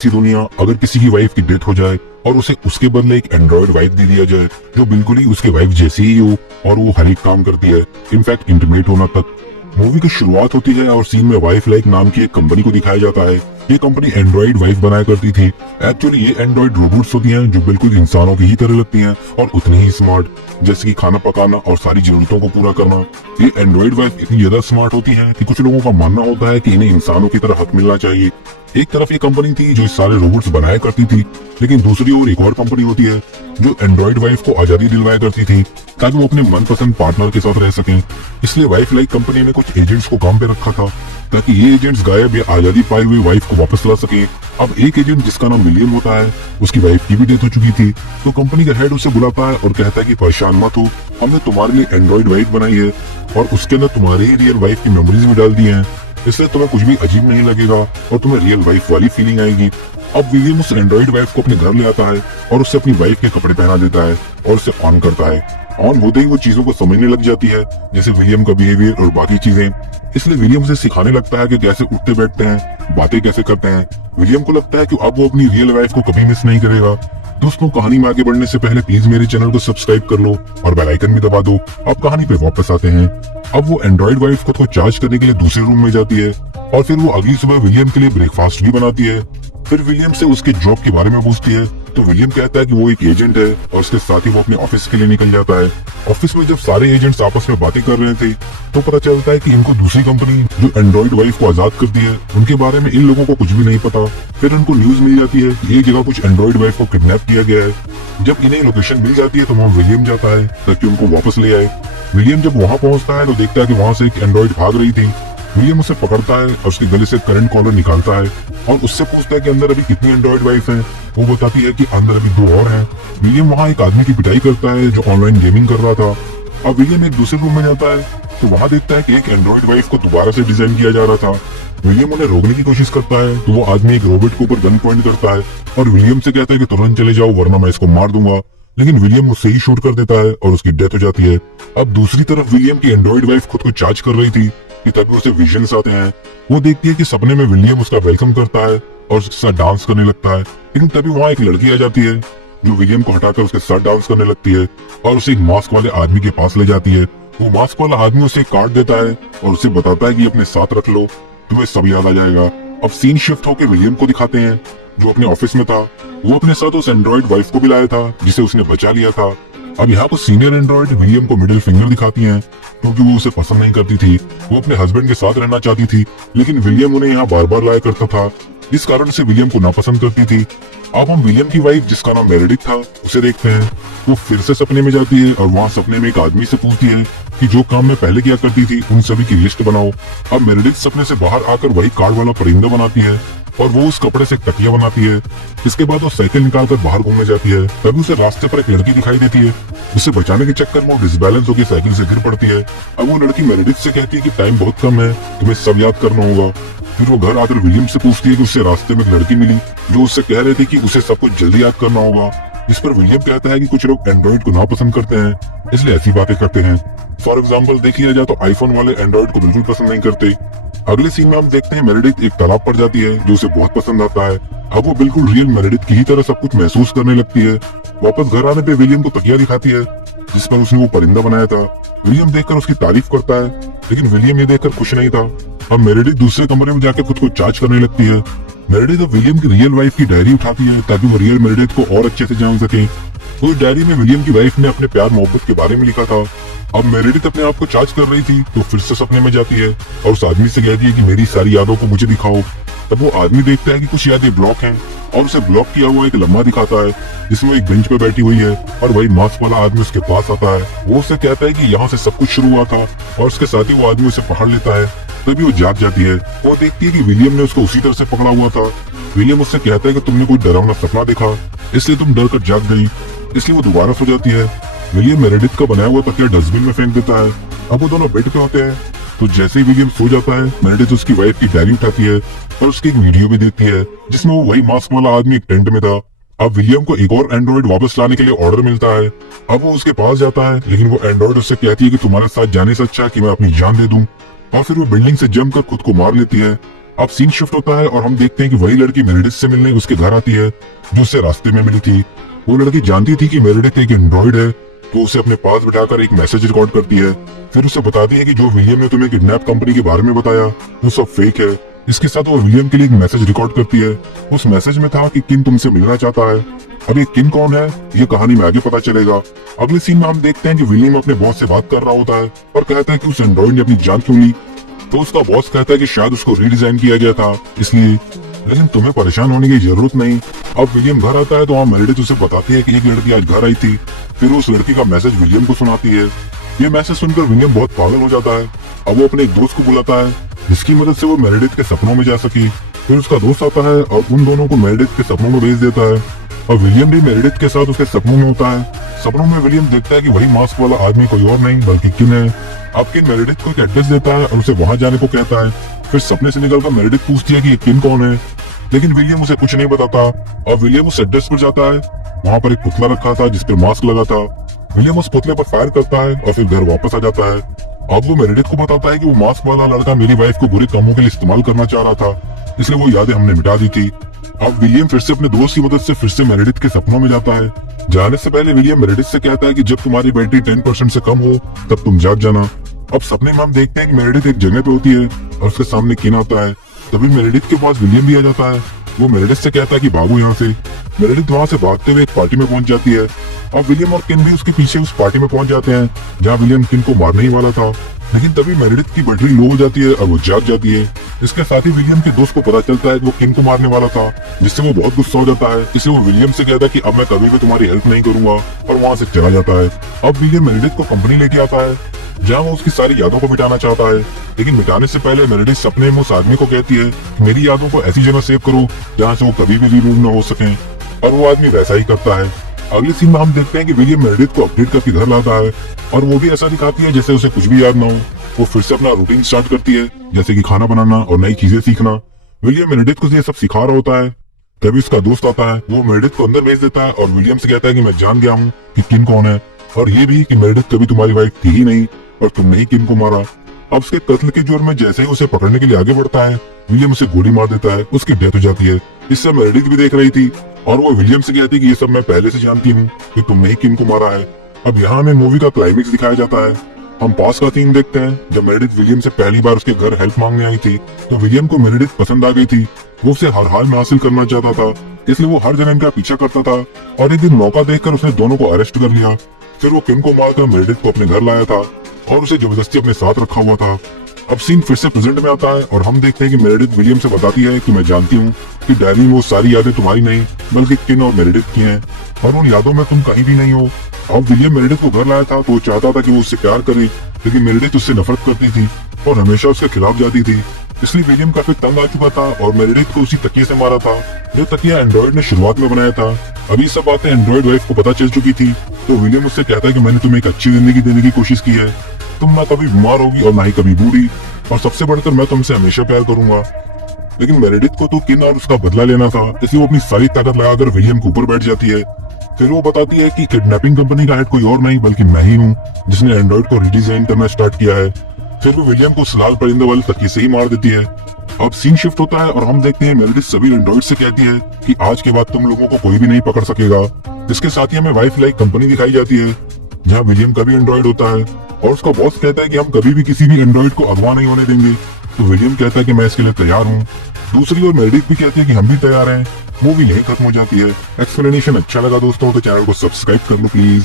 ऐसी दुनिया अगर किसी की वाइफ की डेथ हो जाए और उसे उसके बदले एक एंड्रॉइड वाइफ दे दिया जाए जो बिल्कुल ही उसके वाइफ जैसी ही हो और वो हर एक काम करती है, इनफैक्ट इंटीमेट होना तक। मूवी की शुरुआत होती है और सीन में वाइफ लाइक नाम की एक कंपनी को दिखाया जाता है। ये कंपनी एंड्रॉइड वाइफ बनाया करती थी। एक्चुअली ये एंड्रॉइड रोबोट्स होती हैं जो बिल्कुल इंसानों की ही तरह लगती हैं और उतनी ही स्मार्ट, जैसे कि खाना पकाना और सारी जरूरतों को पूरा करना। ये एंड्रॉइड वाइफ इतनी ज्यादा स्मार्ट होती हैं कि कुछ लोगों का मानना होता है कि इन्हें इंसानों की तरह हक मिलना चाहिए। एक तरफ ये कंपनी थी जो इस सारे रोबोट्स बनाया करती थी, लेकिन दूसरी ओर एक और कंपनी होती है जो एंड्रॉइड वाइफ को आजादी दिलवाया करती थी ताकि वो अपने मनपसंद पार्टनर के साथ रह सकें। इसलिए वाइफ लाइक कंपनी ने कुछ एजेंट्स को काम पे रखा था ताकि ये एजेंट्स गायब या आजादी पाई हुई वाइफ को वापस ला सके। अब एक एजेंट जिसका नाम विलियम होता है, उसकी वाइफ की भी डेथ हो चुकी थी, तो कंपनी का हेड उसे बुलाता है और कहता है कि परेशान मत हो, हमने तुम्हारे लिए एंड्रॉइड वाइफ बनाई है और उसके अंदर तुम्हारी ही रियल वाइफ की मेमोरीज भी डाल दी हैं, इसलिए तुम्हें कुछ भी अजीब नहीं लगेगा और तुम्हें रियल वाइफ वाली फीलिंग आएगी। अब विलियम उस एंड्रॉइड वाइफ को अपने घर ले आता है और उससे अपनी वाइफ के कपड़े पहना देता है और उसे ऑन करता है। ऑन होते ही वो चीजों को समझने लग जाती है, जैसे विलियम का बिहेवियर और बाकी चीजें। इसलिए विलियम उसे सिखाने लगता है कि कैसे उठते बैठते हैं, बातें कैसे करते हैं। विलियम को लगता है कि अब वो अपनी रियल वाइफ को कभी मिस नहीं करेगा। दोस्तों, कहानी में आगे बढ़ने से पहले प्लीज मेरे चैनल को सब्सक्राइब कर लो और बेल आइकन भी दबा दो। अब कहानी पे वापस आते हैं। अब वो एंड्रॉइड वाइफ खुद को चार्ज करने के लिए दूसरे रूम में जाती है और फिर वो अगली सुबह विलियम के लिए ब्रेकफास्ट भी बनाती है। फिर विलियम से उसके जॉब के बारे में पूछती है तो विलियम कहता है कि वो एक एजेंट है और उसके साथ ही वो अपने ऑफिस के लिए निकल जाता है। ऑफिस में जब सारे एजेंट्स आपस में बातें कर रहे थे तो पता चलता है कि इनको दूसरी कंपनी जो एंड्रॉइड वाइफ को आजाद करती है उनके बारे में इन लोगों को कुछ भी नहीं पता। फिर उनको न्यूज मिल जाती है कि एक जगह कुछ एंड्रॉइड वाइफ को किडनैप किया गया है। जब इन्हें लोकेशन मिल जाती है तो वहाँ विलियम जाता है ताकि उनको वापस ले आए। विलियम जब वहाँ पहुँचता है तो देखता है कि वहाँ से एक एंड्रॉइड भाग रही थी। विलियम उसे पकड़ता है और उसके गले से करंट कॉलर निकालता है और उससे पूछता है कि अंदर अभी कितनी एंड्रॉइड वाइफ हैं। वो बताती है कि अंदर अभी 2 और हैं। विलियम वहाँ एक आदमी की पिटाई करता है जो ऑनलाइन गेमिंग कर रहा था। अब विलियम एक दूसरे रूम में जाता है तो वहाँ देखता है कि एक एंड्रॉइड वाइफ को दोबारा से डिजाइन किया जा रहा था। विलियम उन्हें रोकने की कोशिश करता है तो वो आदमी एक रोबोट के ऊपर गन पॉइंट करता है और विलियम से कहता है कि तुरंत चले जाओ वरना मैं इसको मार दूंगा, लेकिन विलियम उससे ही शूट कर देता है और उसकी डेथ हो जाती है। अब दूसरी तरफ विलियम की एंड्रॉइड वाइफ खुद को चार्ज कर रही थी कि तभी उसे विजन्स आते हैं। वो देखती है कि सपने में विलियम उसका वेलकम करता है और उसके साथ डांस करने लगता है, लेकिन तभी वहाँ एक लड़की आ जाती है जो विलियम को हटाकर उसके साथ डांस करने लगती है और उसे एक मास्क वाले आदमी के पास ले जाती है। वो मास्क वाला आदमी उसे एक कार्ड देता है और उसे बताता है कि अपने साथ रख लो, तुम्हें सब याद आ जाएगा। अब सीन शिफ्ट होकर विलियम को दिखाते हैं जो अपने ऑफिस में था। वो अपने साथ उस एंड्रॉइड वाइफ को भी लाया था जिसे उसने बचा लिया था। अब यहाँ पर सीनियर एंड्रॉइड विलियम को मिडिल फिंगर दिखाती हैं क्योंकि वो उसे पसंद नहीं करती थी। वो अपने हस्बैंड के साथ रहना चाहती थी, लेकिन विलियम उन्हें यहाँ बार बार लाया करता था, जिस कारण से विलियम को नापसंद करती थी। अब हम विलियम की वाइफ जिसका नाम मेरेडिथ था उसे देखते हैं। वो फिर से सपने में जाती है और वहाँ सपने में एक आदमी से पूछती है कि जो काम मैं पहले किया करती थी उन सभी की लिस्ट बनाओ। अब मेरेडिथ सपने से बाहर आकर वही कार्ड वाला परिंदा बनाती है और वो उस कपड़े से एक तकिया बनाती है। इसके बाद वो साइकिल निकालकर बाहर घूमने जाती है। तभी उसे रास्ते पर एक लड़की दिखाई देती है। उसे बचाने के चक्कर में वो डिसबैलेंस होकर साइकिल से गिर पड़ती है। अब वो लड़की मेरेडिथ से कहती है कि टाइम बहुत कम है, तुम्हें सब याद करना होगा। फिर वो घर आकर विलियम से पूछती है कि उससे रास्ते में एक लड़की मिली जो उससे कह रहे थे कि उसे सब कुछ जल्दी याद करना होगा। इस पर विलियम कहता है कि कुछ लोग एंड्रॉइड को नापसंद करते हैं, इसलिए ऐसी बातें करते हैं। फॉर एग्जाम्पल देखिए जाए तो आईफोन वाले एंड्रॉइड को बिल्कुल पसंद नहीं करते। अगले सीन में हम देखते हैं मेरेडिथ एक तालाब पर जाती है जो उसे बहुत पसंद आता है। अब वो बिल्कुल रियल मेरेडिथ की ही तरह सब कुछ महसूस करने लगती है। वापस घर आने पे विलियम को तकिया दिखाती है जिस पर उसने वो परिंदा बनाया था। विलियम देखकर उसकी तारीफ करता है, लेकिन विलियम ये देखकर खुश नहीं था। अब मेरेडिथ दूसरे कमरे में जाकर खुद को चार्ज करने लगती है। मेरेडिथ अब विलियम की रियल वाइफ की डायरी उठाती है ताकि वो रियल मेरेडिथ को और अच्छे से जान सके। उस डायरी में विलियम की वाइफ ने अपने प्यार मोहब्बत के बारे में लिखा था। अब मेरेडिथ अपने आप को चार्ज कर रही थी तो फिर से सपने में जाती है और उस आदमी से कहती है कि मेरी सारी यादों को मुझे दिखाओ। तब वो आदमी देखता है कि कुछ यादें ब्लॉक हैं और उसे ब्लॉक किया हुआ एक लम्हा दिखाता है जिसमें एक बेंच पे बैठी हुई है और वही मास्क वाला आदमी उसके पास आता है। वो उससे कहता है कि यहाँ से सब कुछ शुरू हुआ था और उसके साथ ही वो आदमी उसे पकड़ लेता है। तभी वो जाग जाती है। वो देखती है कि विलियम ने उसको उसी तरह से पकड़ा हुआ था। विलियम उससे कहता है कि तुमने कोई डरावना सपना देखा इसलिए तुम डर कर जाग गई, इसलिए वो दोबारा सो जाती है। विलियम मेरेडिथ का बनाया हुआ तकिया डस्टबिन में फेंक देता है। अब वो दोनों बेड पे होते हैं तो जैसे ही विलियम सो जाता है मेरेडिथ उसकी वाइफ की डायरी उठाती है और उसकी एक वीडियो भी देखती है जिसमें वो वही मास्क वाला आदमी एक टेंट में था। अब विलियम को एक और एंड्रॉइड वापस लाने के लिए ऑर्डर मिलता है। अब वो उसके पास जाता है, लेकिन वो एंड्रॉइड उससे कहती है कि तुम्हारे साथ जाने से अच्छा है कि मैं अपनी जान दे दूं। और फिर वो बिल्डिंग से जम कर खुद को मार लेती है। अब सीन शिफ्ट होता है और हम देखते हैं कि वही लड़की मेरिडिथ से मिलने उसके घर आती है जो उससे रास्ते में मिली थी। वो लड़की जानती थी कि मेरिडिथ एक एंड्रॉइड है, तो उसे अपने पास बिठाकर एक मैसेज रिकॉर्ड करती है। फिर उसे बताती है कि जो विलियम ने तुम्हें किडनैप कंपनी के बारे में बताया वो सब फेक है। इसके साथ वो विलियम के लिए एक मैसेज रिकॉर्ड करती है। उस मैसेज में था कि किन तुमसे मिलना चाहता है। अब ये किन कौन है ये कहानी में आगे पता चलेगा। अगले सीन में हम देखते हैं कि विलियम अपने बॉस से बात कर रहा होता है और कहता है कि उस एंड्रॉइड ने अपनी जान क्यों ली। तो उसका बॉस कहता है कि शायद उसको रीडिजाइन किया गया था इसलिए, लेकिन तुम्हें परेशान होने की जरूरत नहीं। अब विलियम घर आता है तो वहाँ मेरिडिथ उसे बताती है कि एक लड़की आज घर आई थी। फिर उस लड़की का मैसेज विलियम को सुनाती है। ये मैसेज सुनकर विलियम बहुत पागल हो जाता है। अब वो अपने एक दोस्त को बुलाता है जिसकी मदद से वो मेरिडिथ के सपनों में जा सकी। फिर उसका दोस्त आता है और उन दोनों को मेरिडिथ के सपनों में भेज देता है और विलियम भी मेरिडिथ के साथ उसके सपनों में होता है। सपनों में विलियम देखता है कि वही मास्क वाला आदमी कोई और नहीं बल्कि किन है। अब किन मेरिडिथ को एक एड्रेस देता है और उसे वहां जाने को कहता है। फिर सपने से निकलकर मेरिडिथ पूछती है कि ये किन कौन है, लेकिन विलियम उसे कुछ नहीं बताता। और विलियम उस एड्रेस पर जाता है। वहाँ पर एक पुतला रखा था जिस पर मास्क लगा था। विलियम उस पुतले पर फायर करता है और फिर घर वापस आ जाता है। अब वो मेरिडिथ को बताता है कि वो मास्क वाला लड़का मेरी वाइफ को बुरे कामों के लिए इस्तेमाल करना चाह रहा था, इसलिए वो यादें हमने मिटा दी थी। अब विलियम फिर से अपने दोस्त की मदद से फिर से मेरिडिथ के सपनों में जाता है। जाने से पहले विलियम मेरिडिथ से कहता है कि जब तुम्हारी बैटरी 10% से कम हो तब तुम जाग जाना। अब सपने में हम देखते हैं कि मेरिडिथ एक जगह पे होती है और उसके सामने किन आता है। तभी मेरिडिथ के पास विलियम भी आ जाता है। वो मेरिडिथ से कहता है कि भागो यहाँ से। मेरिडिथ वहाँ से भागते हुए एक पार्टी में पहुंच जाती है। अब विलियम और किन भी उसके पीछे उस पार्टी में पहुंच जाते हैं जहाँ विलियम किन को मारने ही वाला था, लेकिन तभी मेरिडिथ की बैटरी लो हो जाती है और वो जाग जाती है। इसके साथ ही विलियम के दोस्त को पता चलता है कि वो किन को मारने वाला था, जिससे वो बहुत गुस्सा हो जाता है। इसलिए वो विलियम से कहता है कि अब मैं कभी भी तुम्हारी हेल्प नहीं करूंगा और वहाँ से चला जाता है। अब विलियम मेरिडिथ को कंपनी लेके आता है जहाँ वो उसकी सारी यादों को मिटाना चाहता है, लेकिन मिटाने से पहले मेरिडिथ सपने में उस आदमी को कहती है मेरी यादों को ऐसी जगह सेव करो जहाँ से वो कभी भी रिमूव न हो सके, और वो आदमी वैसा ही करता है। अगले सीन में हम देखते हैं कि विलियम मेरिडिथ को अपडेट करके घर लाता है और वो भी ऐसा दिखाती है जैसे उसे कुछ भी याद ना हो। वो फिर से अपना रूटीन स्टार्ट करती है जैसे कि खाना बनाना और नई चीजें सीखना। विलियम मेरिडिथ को ये सब सिखा रहा होता है। तभी उसका दोस्त आता है। वो मेरिडिथ को अंदर भेज देता है और विलियम से कहता है कि मैं जान गया हूँ कि किन कौन है, और ये भी कि मेरिडिथ कभी तुम्हारी वाइफ थी ही नहीं और तुमने ही किन को मारा। अब उसके कत्ल के जोर में जैसे ही उसे पकड़ने के लिए आगे बढ़ता है विलियम उसे गोली मार देता है। उसकी डेथ हो जाती है। इससे मेरिडिथ भी देख रही थी और वो विलियम से कहती है कि ये सब मैं पहले से जानती हूँ कि तुमने ही किन को मारा है। अब यहाँ हमें मूवी का क्लाइमेक्स दिखाया जाता है। हम पास का सीन देखते हैं जब मेरिडिथ विलियम से पहली बार उसके घर हेल्प मांगने आई थी, तो विलियम को मेरिडिथ पसंद आ गई थी। वो उसे हर हाल में हासिल करना चाहता था, इसलिए वो हर जगह इनका पीछा करता था। और एक दिन मौका देखकर उसने दोनों को अरेस्ट कर लिया। फिर वो किन को मारकर मेरिडिथ को अपने घर लाया था और उसे जबरदस्ती अपने साथ रखा हुआ था। अब सीन फिर से प्रेजेंट में आता है और हम देखते हैं कि मेरिडिथ विलियम से बताती है कि मैं जानती हूँ कि डायरी में वो सारी यादें तुम्हारी नहीं बल्कि किन और मेरिडिथ की हैं, और उन यादों में तुम कहीं भी नहीं हो। अब विलियम मेरिडिथ को घर लाया था तो वो चाहता था कि वो उससे प्यार करे, लेकिन मेरिडिथ उससे नफरत करती थी और हमेशा उसके खिलाफ जाती थी। इसलिए विलियम काफी तंग आ चुका था और मेरिडिथ को उसी तकिए से मारा था जो तकिया एंड्रॉइड ने शुरुआत में बनाया था। अभी सब बातें एंड्रॉइड वाइफ को पता चल चुकी थी, तो विलियम उससे कहता है कि मैंने तुम्हें एक अच्छी जिंदगी देने की कोशिश की है। तुम ना कभी बीमार होगी और ना ही कभी बूढ़ी, और सबसे बढ़कर मैं तुमसे हमेशा प्यार करूंगा। लेकिन मेरिडिथ को तो किन और उसका बदला लेना था, इसलिए वो अपनी सारी ताकत लगाकर विलियम के ऊपर बैठ जाती है। फिर वो बताती है कि किडनैपिंग कंपनी का हेड कोई और नहीं बल्कि मैं ही हूँ जिसने एंड्रॉइड को रिडिजाइन करना स्टार्ट किया है। फिर वो विलियम को उस लाल परिंदे वाले तकिए से ही मार देती है। अब सीन शिफ्ट होता है और हम देखते हैं मेरिडिथ सभी एंड्रॉइड से कहती है कि आज के बाद तुम लोगों को कोई भी नहीं पकड़ सकेगा। इसके साथ ही हमें वाइफ लाइक कंपनी दिखाई जाती है जहाँ विलियम का भी एंड्रॉइड होता है और उसका बॉस कहता है कि हम कभी भी किसी भी एंड्रॉइड को अगवा नहीं होने देंगे। तो विलियम कहता है कि मैं इसके लिए तैयार हूँ। दूसरी ओर मेरिडिथ भी कहती है कि हम भी तैयार हैं। मूवी यहीं खत्म हो जाती है। एक्सप्लेनेशन अच्छा लगा दोस्तों तो चैनल को सब्सक्राइब कर लो प्लीज।